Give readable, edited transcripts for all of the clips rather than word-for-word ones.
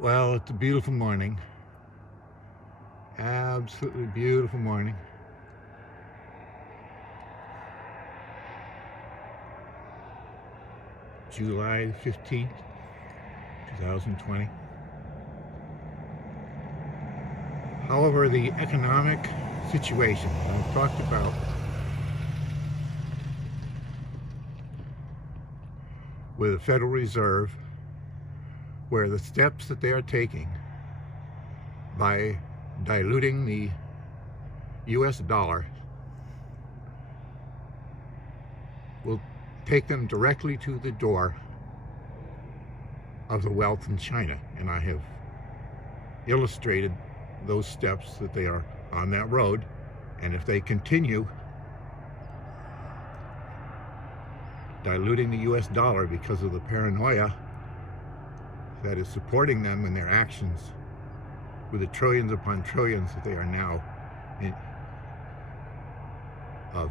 Well, it's a beautiful morning. Absolutely beautiful morning. July 15th, 2020. However, the economic situation I've talked about with the Federal Reserve, where the steps that they are taking by diluting the US dollar will take them directly to the door of the wealth in China. And I have illustrated those steps that they are on that road. And if they continue diluting the US dollar because of the paranoia that is supporting them in their actions with the trillions upon trillions that they are now in, of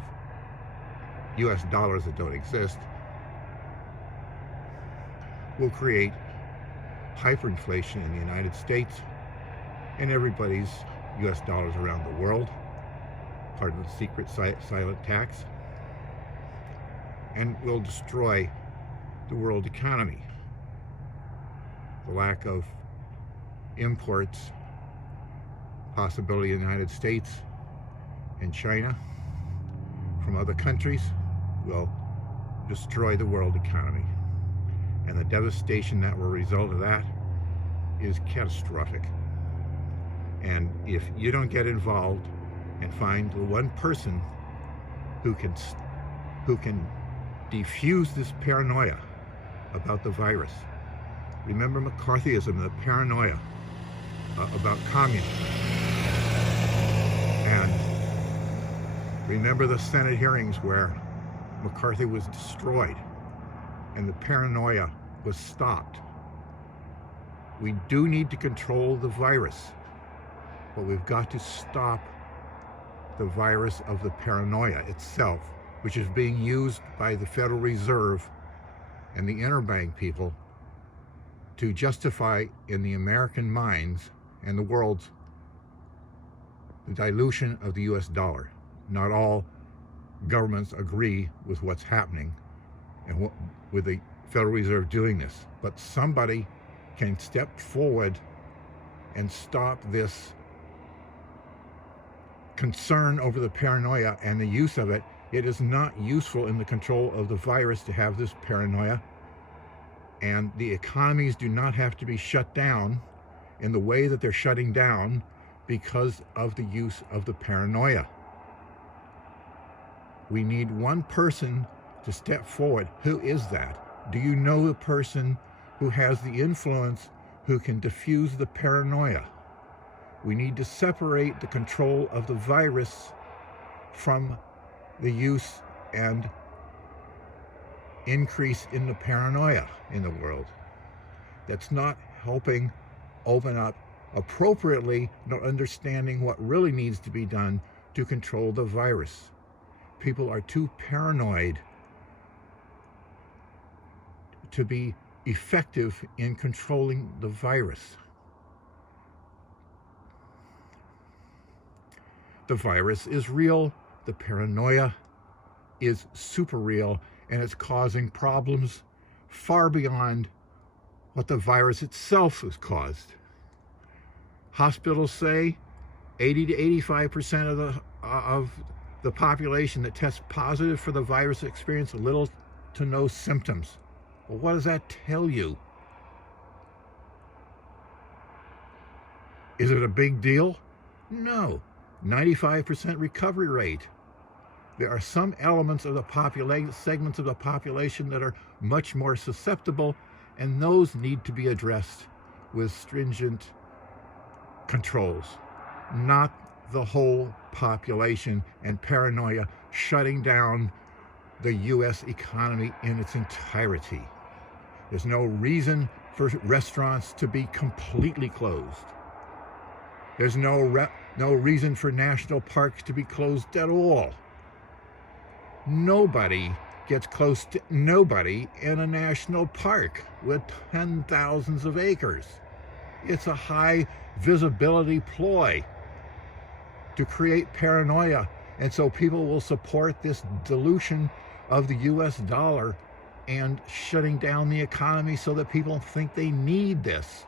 US dollars that don't exist, will create hyperinflation in the United States and everybody's US dollars around the world, part of the secret silent tax, and will destroy the world economy. The lack of imports, possibility in the United States and China from other countries will destroy the world economy. And the devastation that will result of that is catastrophic. And if you don't get involved and find the one person who can defuse this paranoia about the virus. Remember McCarthyism, the paranoia about communism. And remember the Senate hearings where McCarthy was destroyed and the paranoia was stopped. We do need to control the virus, but we've got to stop the virus of the paranoia itself, which is being used by the Federal Reserve and the interbank people to justify in the American minds and the world's the dilution of the US dollar. Not all governments agree with what's happening and with the Federal Reserve doing this, but somebody can step forward and stop this concern over the paranoia and the use of it. It is not useful in the control of the virus to have this paranoia, and the economies do not have to be shut down in the way that they're shutting down because of the use of the paranoia. We need one person to step forward. Who is that? Do you know the person who has the influence, who can diffuse the paranoia? We need to separate the control of the virus from the use and increase in the paranoia in the world. That's not helping open up appropriately, nor understanding what really needs to be done to control the virus. People are too paranoid to be effective in controlling the virus. The virus is real. The paranoia is super real, and it's causing problems far beyond what the virus itself has caused. Hospitals say 80 to 85% of the population that tests positive for the virus experience little to no symptoms. Well, what does that tell you? Is it a big deal? No. 95% recovery rate. There are some elements of the segments of the population that are much more susceptible, and those need to be addressed with stringent controls, not the whole population and paranoia shutting down the US economy in its entirety. There's no reason for restaurants to be completely closed. There's no reason for national parks to be closed at all. Nobody gets close to nobody in a national park with 10,000s of acres. It's a high visibility ploy to create paranoia. And so people will support this dilution of the US dollar and shutting down the economy so that people think they need this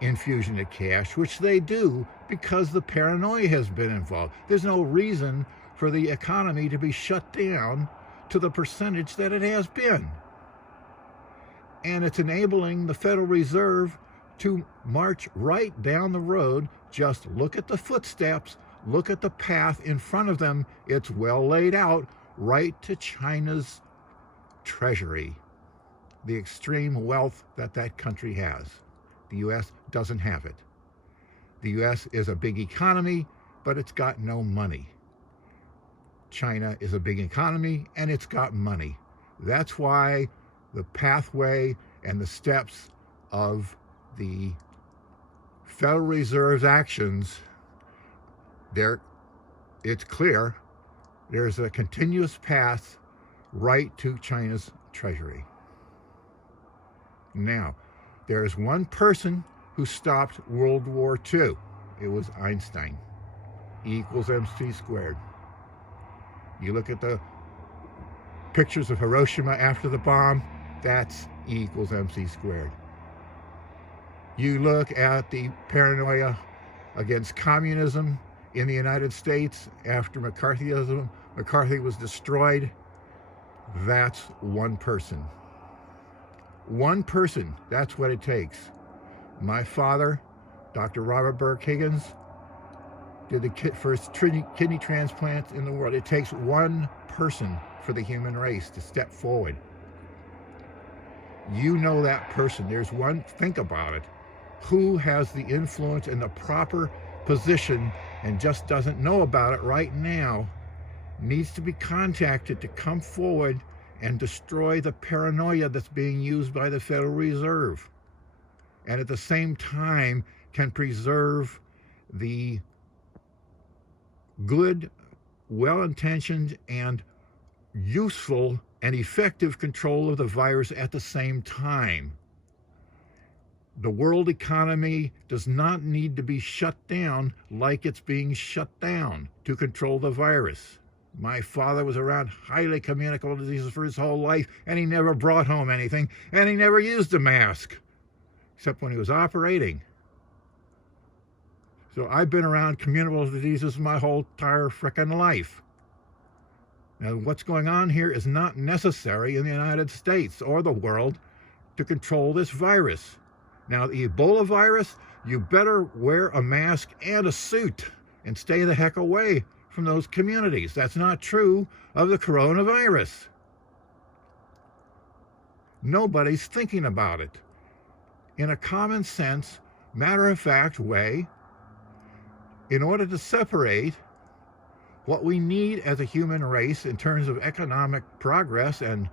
infusion of cash, which they do because the paranoia has been involved. There's no reason for the economy to be shut down to the percentage that it has been. And it's enabling the Federal Reserve to march right down the road. Just look at the footsteps, look at the path in front of them. It's well laid out, right to China's treasury, the extreme wealth that that country has. The U.S. doesn't have it. The U.S. is a big economy, but it's got no money. China is a big economy, and it's got money. That's why the pathway and the steps of the Federal Reserve's actions, it's clear. There's a continuous path right to China's treasury. Now, there's one person who stopped World War II. It was Einstein. E equals mc squared. You look at the pictures of Hiroshima after the bomb, that's E equals mc squared. You look at the paranoia against communism in the United States after McCarthyism, McCarthy was destroyed. That's one person. One person, that's what it takes. My father, Dr. Robert Burke Higgins, did the first kidney transplant in the world. It takes one person for the human race to step forward. You know that person. There's one, think about it, who has the influence in the proper position and just doesn't know about it right now, needs to be contacted to come forward and destroy the paranoia that's being used by the Federal Reserve, and at the same time can preserve the good, well-intentioned, and useful and effective control of the virus at the same time. The world economy does not need to be shut down like it's being shut down to control the virus. My father was around highly communicable diseases for his whole life, and he never brought home anything, and he never used a mask, except when he was operating. So I've been around communicable diseases my whole entire frickin' life. Now, what's going on here is not necessary in the United States or the world to control this virus. Now, the Ebola virus, you better wear a mask and a suit and stay the heck away from those communities. That's not true of the coronavirus. Nobody's thinking about it. In a common sense, matter-of-fact way, in order to separate what we need as a human race in terms of economic progress and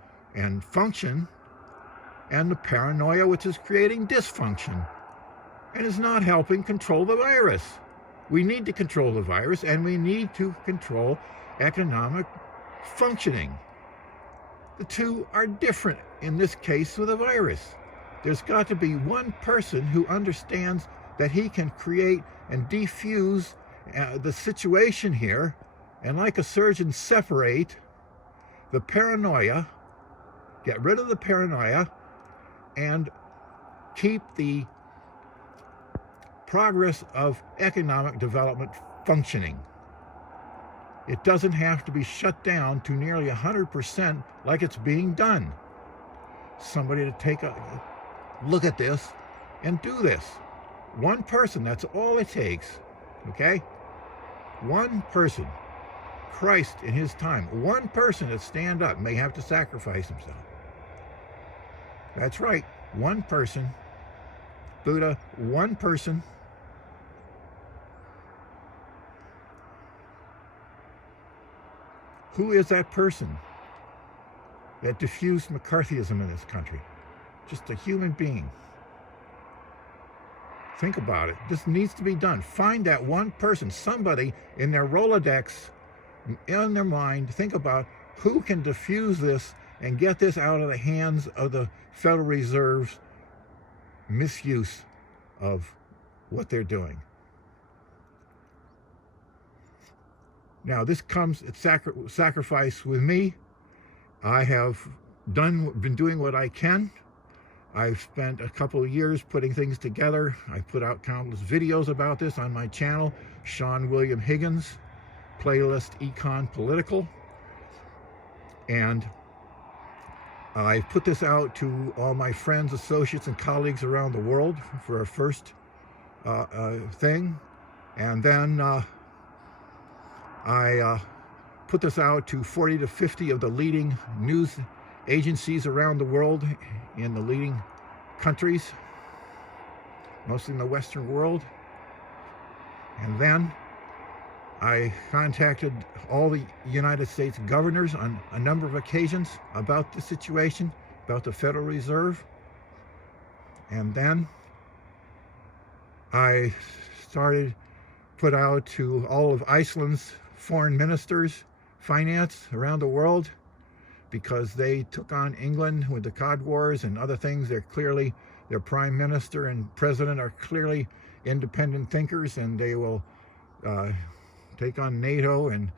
function, and the paranoia which is creating dysfunction and is not helping control the virus. We need to control the virus, and we need to control economic functioning. The two are different in this case with the virus. There's got to be one person who understands that he can create and defuse the situation here, and like a surgeon, separate the paranoia, get rid of the paranoia, and keep the progress of economic development functioning. It doesn't have to be shut down to nearly 100% like it's being done. Somebody to take a look at this and do this. One person, that's all it takes, okay? One person. Christ in his time, one person to stand up may have to sacrifice himself. That's right, one person. Buddha, one person. Who is that person that diffused McCarthyism in this country? Just a human being. Think about it. This needs to be done. Find that one person, somebody in their Rolodex, in their mind, think about who can diffuse this and get this out of the hands of the Federal Reserve's misuse of what they're doing. Now, this comes at sacrifice with me. I have been doing what I can. I've spent a couple of years putting things together. I put out countless videos about this on my channel, Sean William Higgins, playlist Econ Political. And I put this out to all my friends, associates, and colleagues around the world for a first thing. And then I put this out to 40 to 50 of the leading news agencies around the world in the leading countries, mostly in the Western world. And then I contacted all the United States governors on a number of occasions about the situation, about the Federal Reserve. And then I put out to all of Iceland's foreign ministers, finance around the world, because they took on England with the Cod Wars and other things. Their prime minister and president are clearly independent thinkers, and they will take on NATO and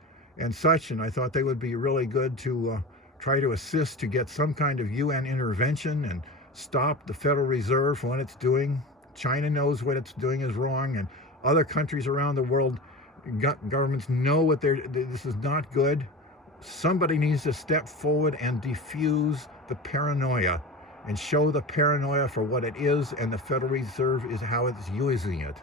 such. And I thought they would be really good to try to assist to get some kind of UN intervention and stop the Federal Reserve from what it's doing. China knows what it's doing is wrong, and other countries around the world, governments know this is not good. Somebody needs to step forward and defuse the paranoia and show the paranoia for what it is, and the Federal Reserve is how it's using it.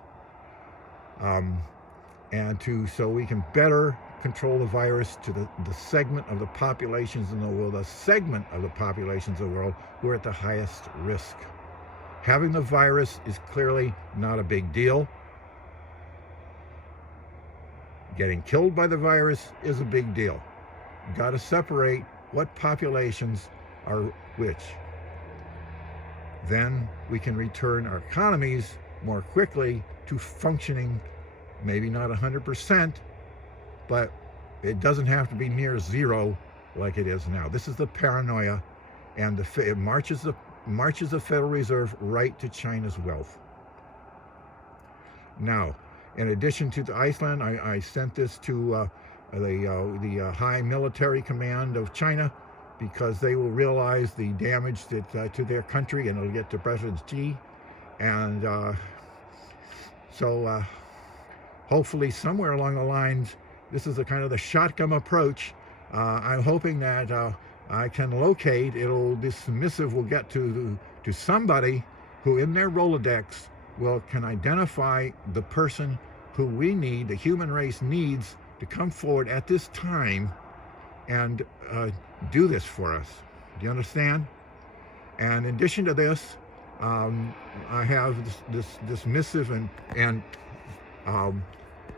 So we can better control the virus to the segment of the populations in the world, a segment of the populations of the world who are at the highest risk. Having the virus is clearly not a big deal. Getting killed by the virus is a big deal. You've got to separate what populations are which. Then we can return our economies more quickly to functioning, maybe not 100%, but it doesn't have to be near zero like it is now. This is the paranoia, and it marches the Federal Reserve right to China's wealth. Now, in addition to Iceland, I sent this to the High Military Command of China, because they will realize the damage to their country, and it'll get to President Xi. And so hopefully somewhere along the lines, this is a kind of the shotgun approach. I'm hoping that I can locate, this missive will get to somebody who in their Rolodex can identify the person who we need, the human race needs, to come forward at this time and do this for us. Do you understand? And in addition to this, I have this missive and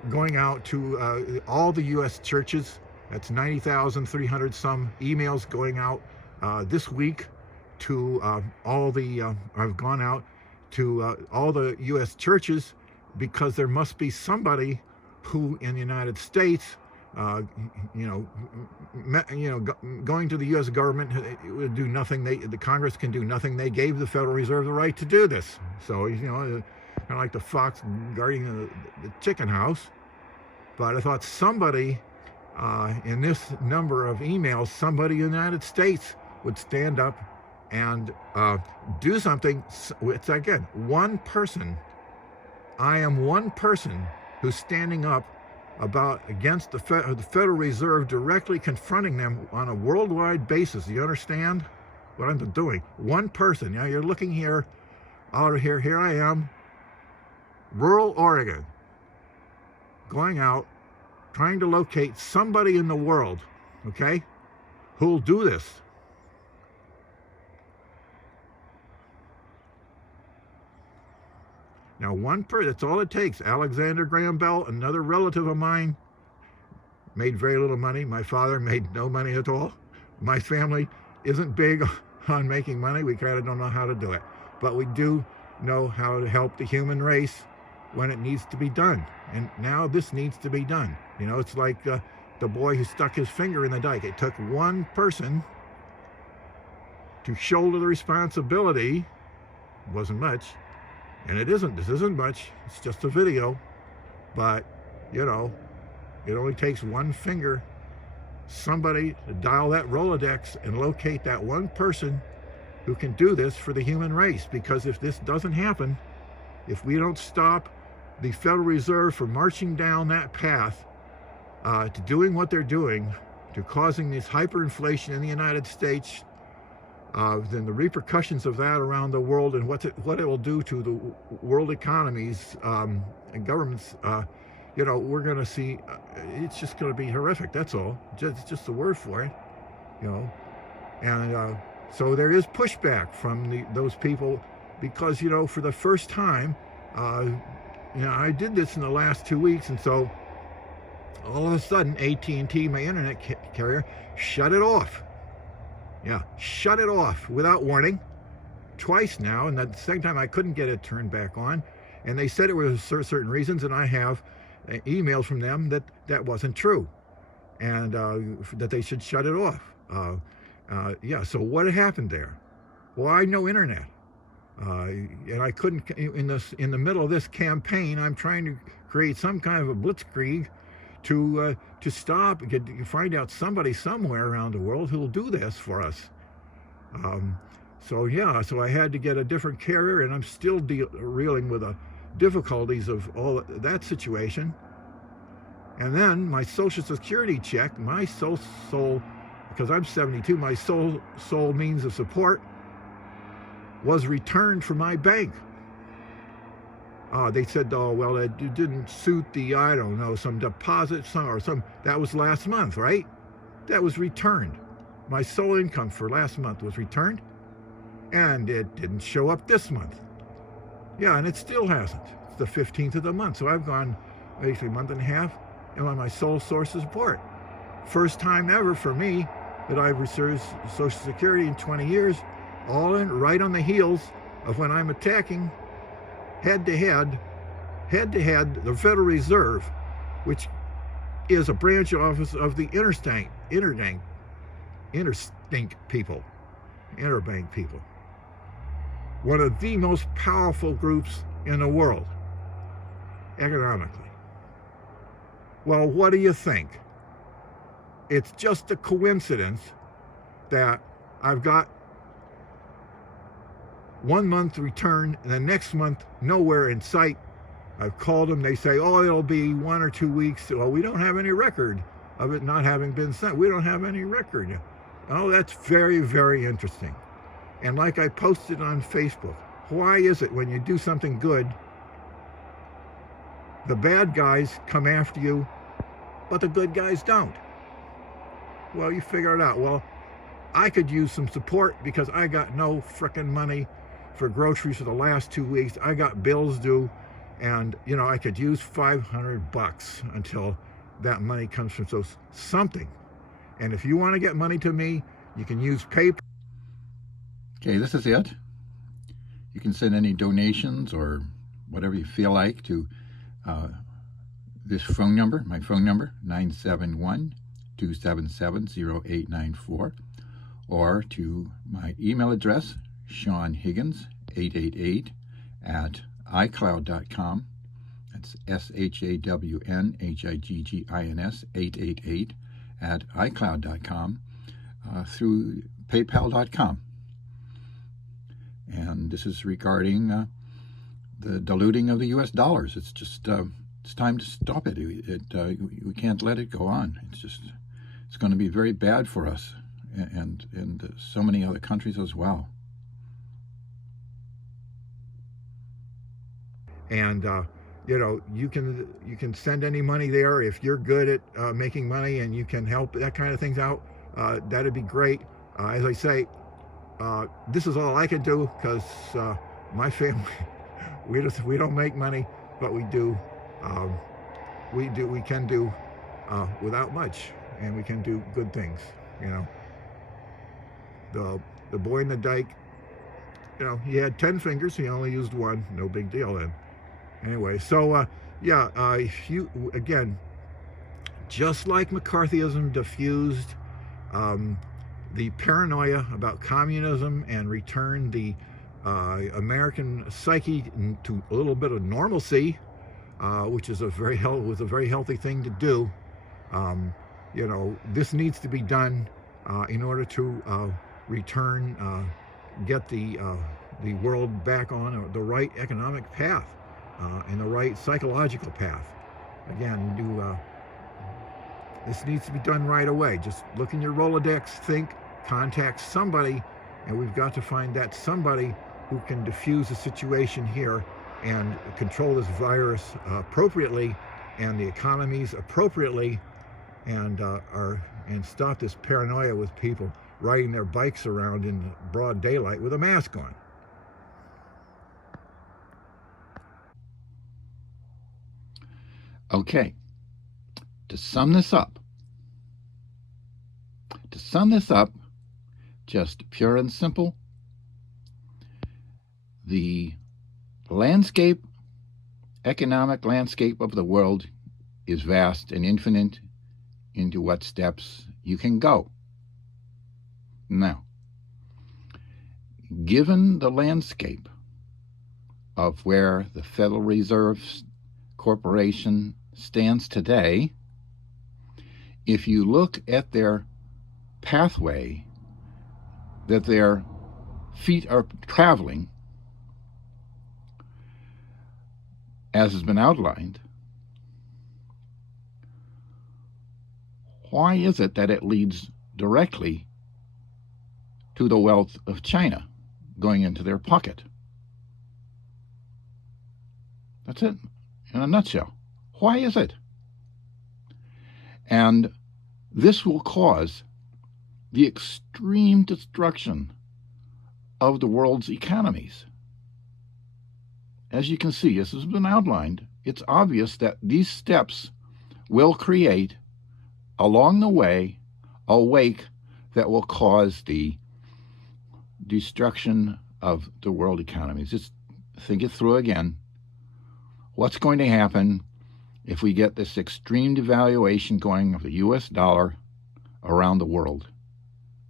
going out to all the U.S. churches. That's 90,300 some emails going out this week to I've gone out to all the U.S. churches, because there must be somebody who in the United States, going to the U.S. government, it would do nothing. The Congress can do nothing. They gave the Federal Reserve the right to do this. So, kind of like the fox guarding the chicken house. But I thought somebody in this number of emails, somebody in the United States would stand up and do something. It's again, one person. I am one person who's standing up against the Federal Reserve, directly confronting them on a worldwide basis. Do you understand what I'm doing? One person. Now you're looking here, here I am, rural Oregon, going out, trying to locate somebody in the world, okay, who'll do this. Now, one person, that's all it takes. Alexander Graham Bell, another relative of mine, made very little money. My father made no money at all. My family isn't big on making money. We kind of don't know how to do it. But we do know how to help the human race when it needs to be done. And now this needs to be done. It's like the boy who stuck his finger in the dike. It took one person to shoulder the responsibility, it wasn't much, And this isn't much, it's just a video, but, you know, it only takes one finger, somebody to dial that Rolodex and locate that one person who can do this for the human race. Because if this doesn't happen, if we don't stop the Federal Reserve from marching down that path to doing what they're doing, to causing this hyperinflation in the United States, then the repercussions of that around the world and what it will do to the world economies and governments, you know, we're going to see, it's just going to be horrific. That's all. Just the word for it, you know. And so there is pushback from those people because, you know, for the first time, you know, I did this in the last 2 weeks, and so all of a sudden, AT&T, my internet carrier, shut it off. Yeah, shut it off without warning, twice now, and the second time I couldn't get it turned back on, and they said it was for certain reasons, and I have emails from them that wasn't true, and that they should shut it off. Yeah, so what happened there? Well, I know internet, and I couldn't, in the middle of this campaign, I'm trying to create some kind of a blitzkrieg to stop, find out somebody somewhere around the world who will do this for us. So yeah, so I had to get a different carrier, and I'm still reeling with the difficulties of all that situation. And then my Social Security check, my sole, because I'm 72, my sole means of support was returned from my bank. They said, oh, well, it didn't suit the, I don't know, some deposit, that was last month, right? That was returned. My sole income for last month was returned, and it didn't show up this month. Yeah, and it still hasn't. It's the 15th of the month, so I've gone basically a month and a half, and on my sole source of support. First time ever for me that I've received Social Security in 20 years, right on the heels of when I'm attacking head-to-head, the Federal Reserve, which is a branch office of the interbank people. One of the most powerful groups in the world, economically. Well, what do you think? It's just a coincidence that I've got 1 month return, and the next month nowhere in sight. I've called them, they say, oh, it'll be 1 or 2 weeks. Well, we don't have any record of it not having been sent. We don't have any record. Oh, that's very, very interesting. And like I posted on Facebook, why is it when you do something good, the bad guys come after you, but the good guys don't? Well, you figure it out. Well, I could use some support because I got no frickin' money for groceries for the last 2 weeks. I got bills due, and you know, I could use $500 until that money comes from something. And if you want to get money to me, you can use PayPal. Okay, this is it. You can send any donations or whatever you feel like to this phone number, my phone number, 971-277-0894, or to my email address, Sean Higgins 888 at iCloud.com. That's SHAWNHIGGINS 888 at iCloud.com, through PayPal.com. And this is regarding the diluting of the U.S. dollars. It's just it's time to stop it. We can't let it go on. It's going to be very bad for us and so many other countries as well. And you know, you can send any money there if you're good at making money and you can help that kind of things out. That'd be great. As I say, this is all I can do because my family, we don't make money, but we can do without much, and we can do good things. You know, the boy in the dike, you know, he had 10 fingers, he only used one. No big deal then. Anyway, so yeah, again, just like McCarthyism diffused the paranoia about communism and returned the American psyche to a little bit of normalcy, which is was a very healthy thing to do. Um, this needs to be done in order to return, get the world back on the right economic path and the right psychological path. Again, this needs to be done right away. Just look in your Rolodex, think, contact somebody, and we've got to find that somebody who can diffuse the situation here and control this virus appropriately and the economies appropriately, and stop this paranoia with people riding their bikes around in broad daylight with a mask on. Okay, to sum this up, just pure and simple, the economic landscape of the world is vast and infinite into what steps you can go. Now, given the landscape of where the Federal Reserve Corporation stands today, if you look at their pathway that their feet are traveling, as has been outlined, why is it that it leads directly to the wealth of China going into their pocket? That's it, in a nutshell. Why is it? And this will cause the extreme destruction of the world's economies. As you can see, as has been outlined, it's obvious that these steps will create, along the way, a wake that will cause the destruction of the world economies. Just think it through again. What's going to happen if we get this extreme devaluation going of the US dollar around the world?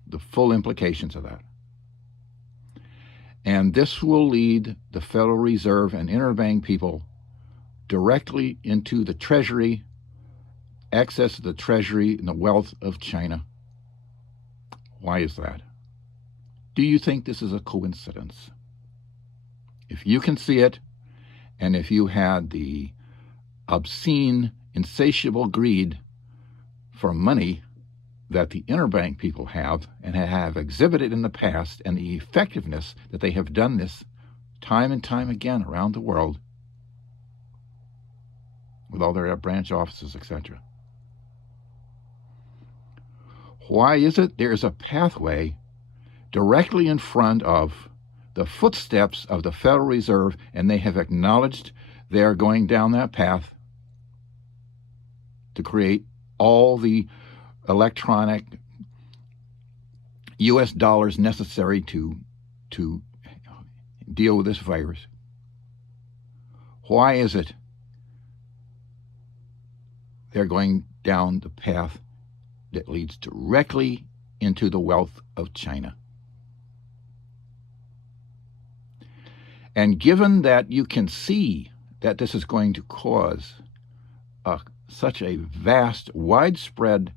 The full implications of that. And this will lead the Federal Reserve and interbank people directly into the Treasury, access to the Treasury and the wealth of China. Why is that? Do you think this is a coincidence? If you can see it, and if you had the obscene, insatiable greed for money that the interbank people have and have exhibited in the past, and the effectiveness that they have done this time and time again around the world with all their branch offices, etc. Why is it there's a pathway directly in front of the footsteps of the Federal Reserve, and they have acknowledged they're going down that path to create all the electronic US dollars necessary to deal with this virus? Why is it they're going down the path that leads directly into the wealth of China? And given that you can see that this is going to cause such a vast, widespread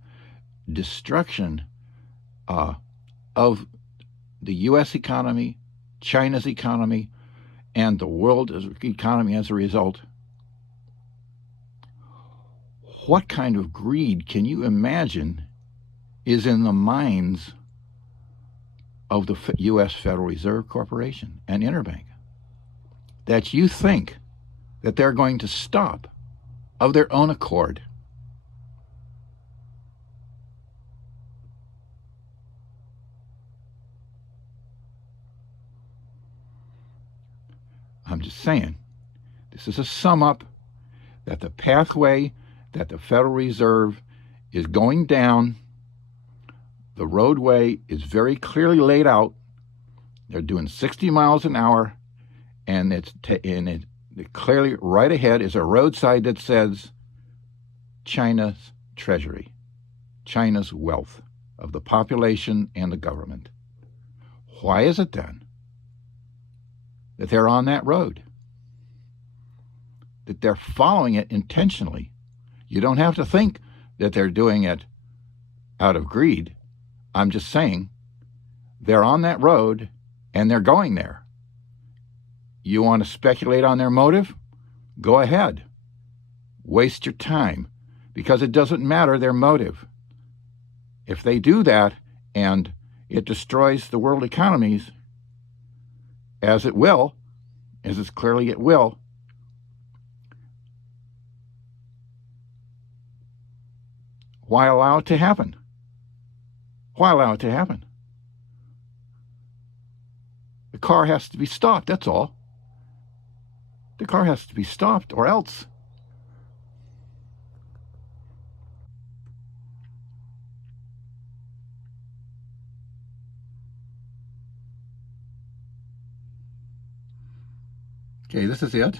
destruction of the U.S. economy, China's economy, and the world economy as a result, what kind of greed can you imagine is in the minds of the U.S. Federal Reserve Corporation and Interbank, that you think that they're going to stop of their own accord? I'm just saying, this is a sum up that the pathway that the Federal Reserve is going down, the roadway is very clearly laid out. They're doing 60 miles an hour, and it clearly right ahead is a roadside that says China's treasury, China's wealth of the population and the government. Why is it then that they're on that road, that they're following it intentionally. You don't have to think that they're doing it out of greed. I'm just saying they're on that road and they're going there. You want to speculate on their motive? Go ahead. Waste your time, because it doesn't matter their motive. If they do that and it destroys the world economies, as it will, as it's clearly it will, why allow it to happen? Why allow it to happen? The car has to be stopped, that's all. The car has to be stopped, or else. Okay, this is it.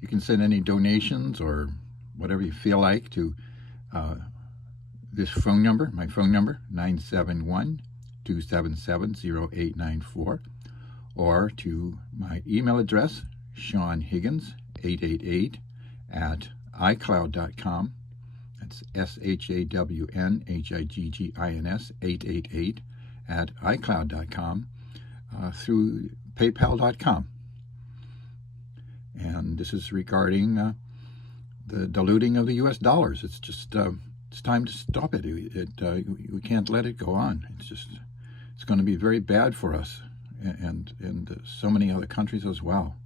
You can send any donations or whatever you feel like to this phone number, my phone number, 971-277-0894, or to my email address, SeanHiggins888 at iCloud.com. That's ShawnHiggins 888 at iCloud.com, through PayPal.com. And this is regarding the diluting of the U.S. dollars. It's just it's time to stop it. We can't let it go on. It's going to be very bad for us and so many other countries as well.